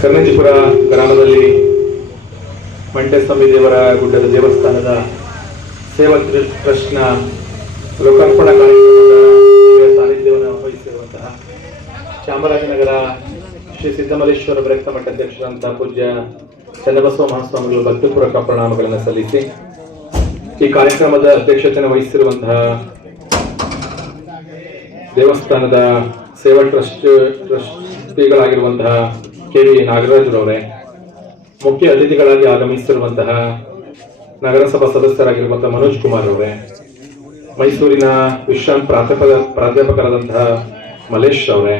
ಕರ್ಣಜಿಪುರ ಗ್ರಾಮದಲ್ಲಿ ಮಂಟೇಸ್ವಾಮಿ ದೇವರ ಗುಡ್ಡದ ದೇವಸ್ಥಾನದ ಸೇವಾ ಟ್ರ- ಟ್ರಸ್ಟ್ನ ಲೋಕಾರ್ಪಣಾ ಕಾರ್ಯಕ್ರಮದ ಸಾನ್ನಿಧ್ಯವನ್ನು ವಹಿಸಿರುವಂತಹ ಚಾಮರಾಜನಗರ ಶ್ರೀ ಸಿದ್ದಮಲ್ಲೇಶ್ವರ ವಿರಕ್ತ ಮಠ ಅಧ್ಯಕ್ಷರಂತಹ ಪೂಜ್ಯ ಚನ್ನಬಸವ ಮಹಾಸ್ವಾಮಿಗಳು ಭಕ್ತಿಪೂರ್ವಕ ಪ್ರಣಾಮಗಳನ್ನು ಸಲ್ಲಿಸಿ ಈ ಕಾರ್ಯಕ್ರಮದ ಅಧ್ಯಕ್ಷತೆಯನ್ನು ವಹಿಸಿರುವಂತಹ ದೇವಸ್ಥಾನದ ಸೇವಾ ಟ್ರಸ್ಟ್ ಟ್ರಸ್ಟಿಗಳಾಗಿರುವಂತಹ ಕೆ ವಿ ನಾಗರಾಜರವರೇ, ಮುಖ್ಯ ಅತಿಥಿಗಳಾಗಿ ಆಗಮಿಸಿರುವಂತಹ ನಗರಸಭಾ ಸದಸ್ಯರಾಗಿರುವಂತಹ ಮನೋಜ್ ಕುಮಾರ್ ಅವರೇ ಮೈಸೂರಿನ ವಿಶ್ರಾಂತ ಪ್ರಾಧ್ಯಾಪಕ, ಪ್ರಾಧ್ಯಾಪಕರಾದಂತಹ ಮಲೇಶ್ ಅವರೇ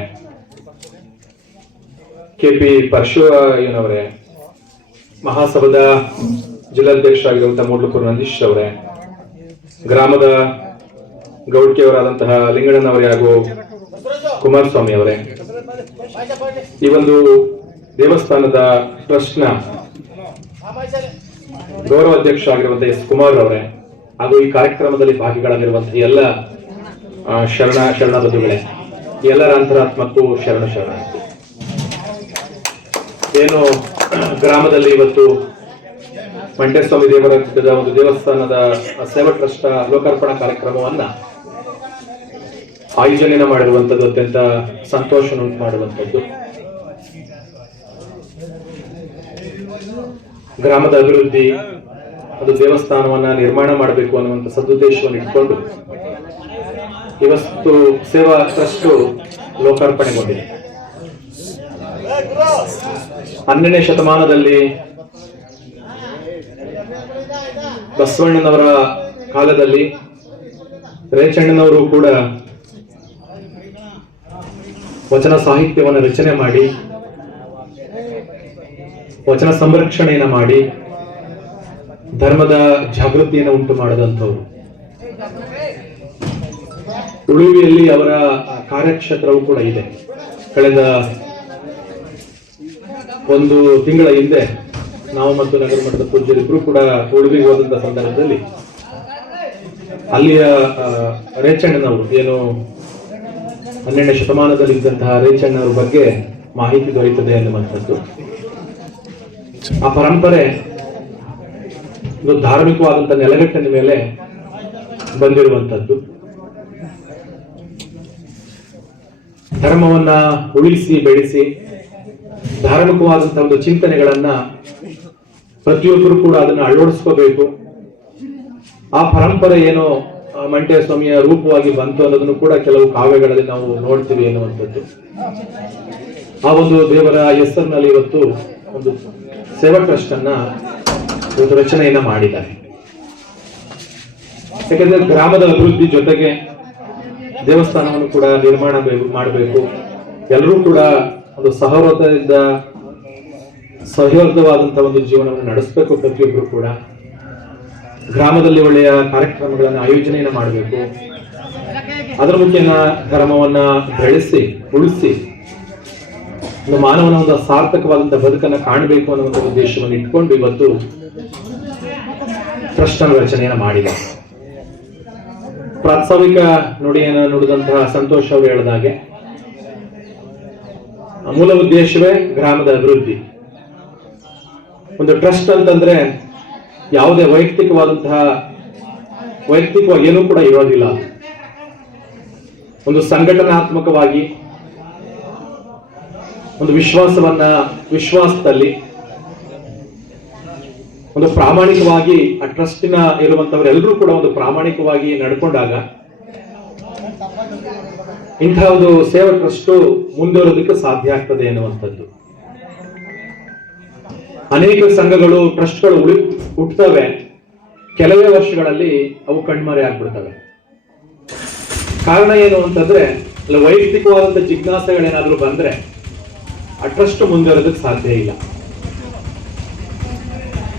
ಕೆ ಪಿ ಪರಶುವಯ್ಯನವರೇ ಮಹಾಸಭಾದ ಜಿಲ್ಲಾಧ್ಯಕ್ಷರಾಗಿರುವಂತಹ ಮೂಡ್ಲಪುರ ನಂದೀಶ್ ಅವರೇ ಗ್ರಾಮದ ಗೌಡ್ಕೆಯವರಾದಂತಹ ಲಿಂಗಣ್ಣನವರೇ ಹಾಗೂ ಕುಮಾರಸ್ವಾಮಿ ಅವರೇ ಈ ಒಂದು ದೇವಸ್ಥಾನದ ಟ್ರಸ್ಟ್ನ ಗೌರವ ಅಧ್ಯಕ್ಷ ಆಗಿರುವಂತಹ ಎಸ್ ಕುಮಾರ್ ಅವರೇ, ಹಾಗೂ ಈ ಕಾರ್ಯಕ್ರಮದಲ್ಲಿ ಭಾಗಿಗಳಾಗಿರುವಂತಹ ಎಲ್ಲ ಶರಣ ಶರಣ ಬಂಧುಗಳೇ ಎಲ್ಲರ ಅಂತರಾತ್ಮಕ್ಕೂ ಶರಣ ಶರಣ. ಏನು ಗ್ರಾಮದಲ್ಲಿ ಇವತ್ತು ಮಂಟೇಸ್ವಾಮಿ ದೇವರ ಒಂದು ದೇವಸ್ಥಾನದ ಸೇವಾ ಟ್ರಸ್ಟ್ ಲೋಕಾರ್ಪಣಾ ಕಾರ್ಯಕ್ರಮವನ್ನ ಆಯೋಜನೆ ಮಾಡಿರುವಂತದ್ದು ಅತ್ಯಂತ ಸಂತೋಷ ಉಂಟು ಮಾಡುವಂತದ್ದು ಗ್ರಾಮದ ಅಭಿವೃದ್ಧಿ, ಅದು ದೇವಸ್ಥಾನವನ್ನ ನಿರ್ಮಾಣ ಮಾಡಬೇಕು ಅನ್ನುವಂಥ ಸದುದ್ದೇಶವನ್ನು ಇಟ್ಕೊಂಡು ಇವತ್ತು ಸೇವಾ ಟ್ರಸ್ಟ್ ಲೋಕಾರ್ಪಣೆಗೊಂಡಿದೆ. ಹನ್ನೆರಡನೇ ಶತಮಾನದಲ್ಲಿ ಬಸವಣ್ಣನವರ ಕಾಲದಲ್ಲಿ ರೇಚಣ್ಣನವರು ಕೂಡ ವಚನ ಸಾಹಿತ್ಯವನ್ನು ರಚನೆ ಮಾಡಿ, ವಚನ ಸಂರಕ್ಷಣೆಯನ್ನು ಮಾಡಿ, ಧರ್ಮದ ಜಾಗೃತಿಯನ್ನು ಉಂಟು ಮಾಡಿದಂಥವ್ರು. ಉಳುವಿಯಲ್ಲಿ ಅವರ ಕಾರ್ಯಕ್ಷೇತ್ರವು ಕೂಡ ಇದೆ. ಕಳೆದ ಒಂದು ತಿಂಗಳ ಹಿಂದೆ ನಾವು ಮತ್ತು ನಗರ ಮಠದ ಪೂಜ್ಯರಿಬ್ಬರು ಕೂಡ ಉಳುವಿಗೆ ಹೋದಂತ ಸಂದರ್ಭದಲ್ಲಿ ಅಲ್ಲಿಯ ರೇಚಣ್ಣನವರು, ಏನು ಹನ್ನೆರಡನೇ ಶತಮಾನದಲ್ಲಿ ಇದ್ದಂತಹ ರೇಚಣ್ಣವರ ಬಗ್ಗೆ ಮಾಹಿತಿ ದೊರೆಯುತ್ತದೆ ಅನ್ನುವಂಥದ್ದು. ಆ ಪರಂಪರೆ ಒಂದು ಧಾರ್ಮಿಕವಾದಂತಹ ನೆಲಗಟ್ಟಿನ ಮೇಲೆ ಬಂದಿರುವಂತದ್ದು ಧರ್ಮವನ್ನ ಉಳಿಸಿ, ಬೆಳೆಸಿ ಧಾರ್ಮಿಕವಾದಂತಹ ಒಂದು ಚಿಂತನೆಗಳನ್ನ ಪ್ರತಿಯೊಬ್ಬರು ಕೂಡ ಅದನ್ನ ಅಳವಡಿಸ್ಕೋಬೇಕು. ಆ ಪರಂಪರೆ ಏನೋ ಆ, ಮಂಟ್ಯ ಸ್ವಾಮಿಯ ರೂಪವಾಗಿ ಬಂತು ಅನ್ನೋದನ್ನು ಕೂಡ ಕೆಲವು ಕಾವ್ಯಗಳಲ್ಲಿ ನಾವು ನೋಡ್ತೀವಿ ಎನ್ನುವಂಥದ್ದು. ಆ ಒಂದು ದೇವರ ಹೆಸರಿನಲ್ಲಿ ಇವತ್ತು ಒಂದು ಸೇವಾ ಇವತ್ತು ರಚನೆಯನ್ನ ಮಾಡಿದ್ದಾರೆ. ಯಾಕಂದ್ರೆ ಗ್ರಾಮದ ಅಭಿವೃದ್ಧಿ ಜೊತೆಗೆ ದೇವಸ್ಥಾನವನ್ನು ಕೂಡ ನಿರ್ಮಾಣ ಮಾಡಬೇಕು. ಎಲ್ಲರೂ ಕೂಡ ಒಂದು ಸಹವೃತದಿಂದ ಸಹಯೋಗವಾದಂತಹ ಒಂದು ಜೀವನವನ್ನು ನಡೆಸಬೇಕು ಪ್ರತಿಯೊಬ್ಬರು ಕೂಡ. ಗ್ರಾಮದಲ್ಲಿ ಒಳ್ಳೆಯ ಕಾರ್ಯಕ್ರಮಗಳನ್ನು, ಆಯೋಜನೆಯನ್ನು ಮಾಡಬೇಕು. ಅದರ ಮುಖೇನ ಧರ್ಮವನ್ನ ಬೆಳೆಸಿ, ಉಳಿಸಿ ಒಂದು ಮಾನವನ ಒಂದು ಸಾರ್ಥಕವಾದಂತಹ ಬದುಕನ್ನ ಕಾಣಬೇಕು ಅನ್ನುವಂಥ ಉದ್ದೇಶವನ್ನು ಇಟ್ಕೊಂಡು ಇವತ್ತು ಟ್ರಸ್ಟ್ ರಚನೆಯನ್ನ ಮಾಡಿದೆ. ಪ್ರಾಸ್ತಾವಿಕ ನುಡಿಯನ್ನು ನುಡಿದಂತಹ ಸಂತೋಷ್ ಅವರು ಹೇಳಿದಾಗೆ ಮೂಲ ಉದ್ದೇಶವೇ ಗ್ರಾಮದ ಅಭಿವೃದ್ಧಿ. ಒಂದು ಟ್ರಸ್ಟ್ ಅಂತಂದ್ರೆ ಯಾವುದೇ ವೈಯಕ್ತಿಕವಾದಂತಹ, ವೈಯಕ್ತಿಕವಾಗಿ ಏನೂ ಕೂಡ ಇರೋದಿಲ್ಲ. ಒಂದು ಸಂಘಟನಾತ್ಮಕವಾಗಿ, ಒಂದು ವಿಶ್ವಾಸವನ್ನ, ವಿಶ್ವಾಸದಲ್ಲಿ, ಒಂದು ಪ್ರಾಮಾಣಿಕವಾಗಿ, ಆ ಟ್ರಸ್ಟಿನ ಇರುವಂತವರೆಲ್ಲರೂ ಕೂಡ ಒಂದು ಪ್ರಾಮಾಣಿಕವಾಗಿ ನಡ್ಕೊಂಡಾಗ ಇಂತಹ ಒಂದು ಸೇವಾ ಟ್ರಸ್ಟ್ ಮುಂದುವರೋದಕ್ಕೆ ಸಾಧ್ಯ ಆಗ್ತದೆ ಎನ್ನುವಂಥದ್ದು. ಅನೇಕ ಸಂಘಗಳು, ಟ್ರಸ್ಟ್ಗಳು ಉಳಿ ಹುಟ್ಟುತ್ತವೆ ಕೆಲವೇ ವರ್ಷಗಳಲ್ಲಿ ಅವು ಕಣ್ಮರೆ ಆಗ್ಬಿಡ್ತವೆ. ಕಾರಣ ಏನು ಅಂತಂದ್ರೆ, ಅಲ್ಲಿ ವೈಯಕ್ತಿಕವಾದಂತ ಜಿಜ್ಞಾಸೆಗಳೇನಾದ್ರೂ ಬಂದ್ರೆ ಅಟ್ರಷ್ಟು ಮುಂದುವರೆದಕ್ಕೆ ಸಾಧ್ಯ ಇಲ್ಲ.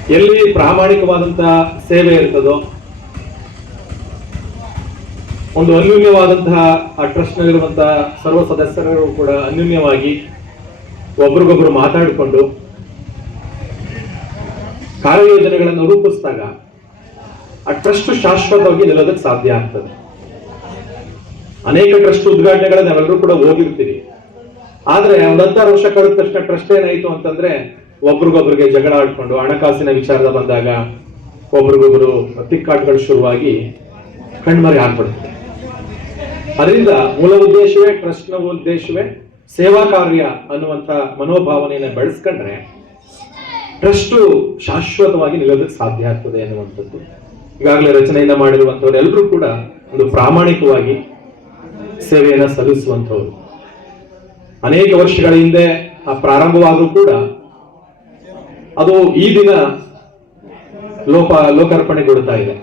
ಎಲ್ಲಿ ಪ್ರಾಮಾಣಿಕವಾದಂತ ಸೇವೆ ಇರ್ತದೋ, ಒಂದು ಅನ್ಯೂನ್ಯವಾದಂತಹ ಆ ಟ್ರಸ್ಟ್ ನಲ್ಲಿರುವಂತಹ ಸರ್ವ ಸದಸ್ಯರು ಕೂಡ ಅನ್ಯೂನ್ಯವಾಗಿ ಒಬ್ರಿಗೊಬ್ರು ಮಾತಾಡಿಕೊಂಡು ಕಾರ್ಯಯೋಜನೆಗಳನ್ನು ರೂಪಿಸಿದಾಗ ಆ ಟ್ರಸ್ಟ್ ಶಾಶ್ವತವಾಗಿ ನಿಲ್ಲೋದಕ್ಕೆ ಸಾಧ್ಯ ಆಗ್ತದೆ. ಅನೇಕ ಟ್ರಸ್ಟ್ ಉದ್ಘಾಟನೆಗಳ ನಾವೆಲ್ಲರೂ ಕೂಡ ಹೋಗಿರ್ತೀವಿ. ಆದ್ರೆ ಒಂದ್ ಹತ್ತಾರು ವರ್ಷ ಕಳೆದ ತಕ್ಷಣ ಟ್ರಸ್ಟ್ ಏನಾಯ್ತು ಅಂತಂದ್ರೆ ಒಬ್ರಿಗೊಬ್ರಿಗೆ ಜಗಳ ಆಡ್ಕೊಂಡು ಹಣಕಾಸಿನ ವಿಚಾರದ ಬಂದಾಗ ಒಬ್ರಿಗೊಬ್ರು ತಿಕ್ಕಾಟಗಳು ಶುರುವಾಗಿ ಕಣ್ಮರೆ ಆಗ್ಬಿಡುತ್ತೆ. ಅದರಿಂದ ಮೂಲ ಉದ್ದೇಶವೇ, ಟ್ರಸ್ಟ್ನ ಉದ್ದೇಶವೇ ಸೇವಾ ಕಾರ್ಯ ಅನ್ನುವಂಥ ಮನೋಭಾವನೆಯನ್ನು ಬೆಳೆಸ್ಕೊಂಡ್ರೆ ಟ್ರಸ್ಟು ಶಾಶ್ವತವಾಗಿ ನಿಲ್ಲೋದಕ್ಕೆ ಸಾಧ್ಯ ಆಗ್ತದೆ ಅನ್ನುವಂಥದ್ದು ಈಗಾಗಲೇ ರಚನೆಯನ್ನ ಮಾಡಿರುವಂಥವರೆಲ್ಲರೂ ಕೂಡ ಒಂದು ಪ್ರಾಮಾಣಿಕವಾಗಿ ಸೇವೆಯನ್ನ ಸಲ್ಲಿಸುವಂಥವ್ರು. ಅನೇಕ ವರ್ಷಗಳ ಹಿಂದೆ ಆ ಪ್ರಾರಂಭವಾದರೂ ಕೂಡ ಅದು ಈ ದಿನ ಲೋಪ ಲೋಕಾರ್ಪಣೆಗೊಳ್ತಾ ಇದೆ.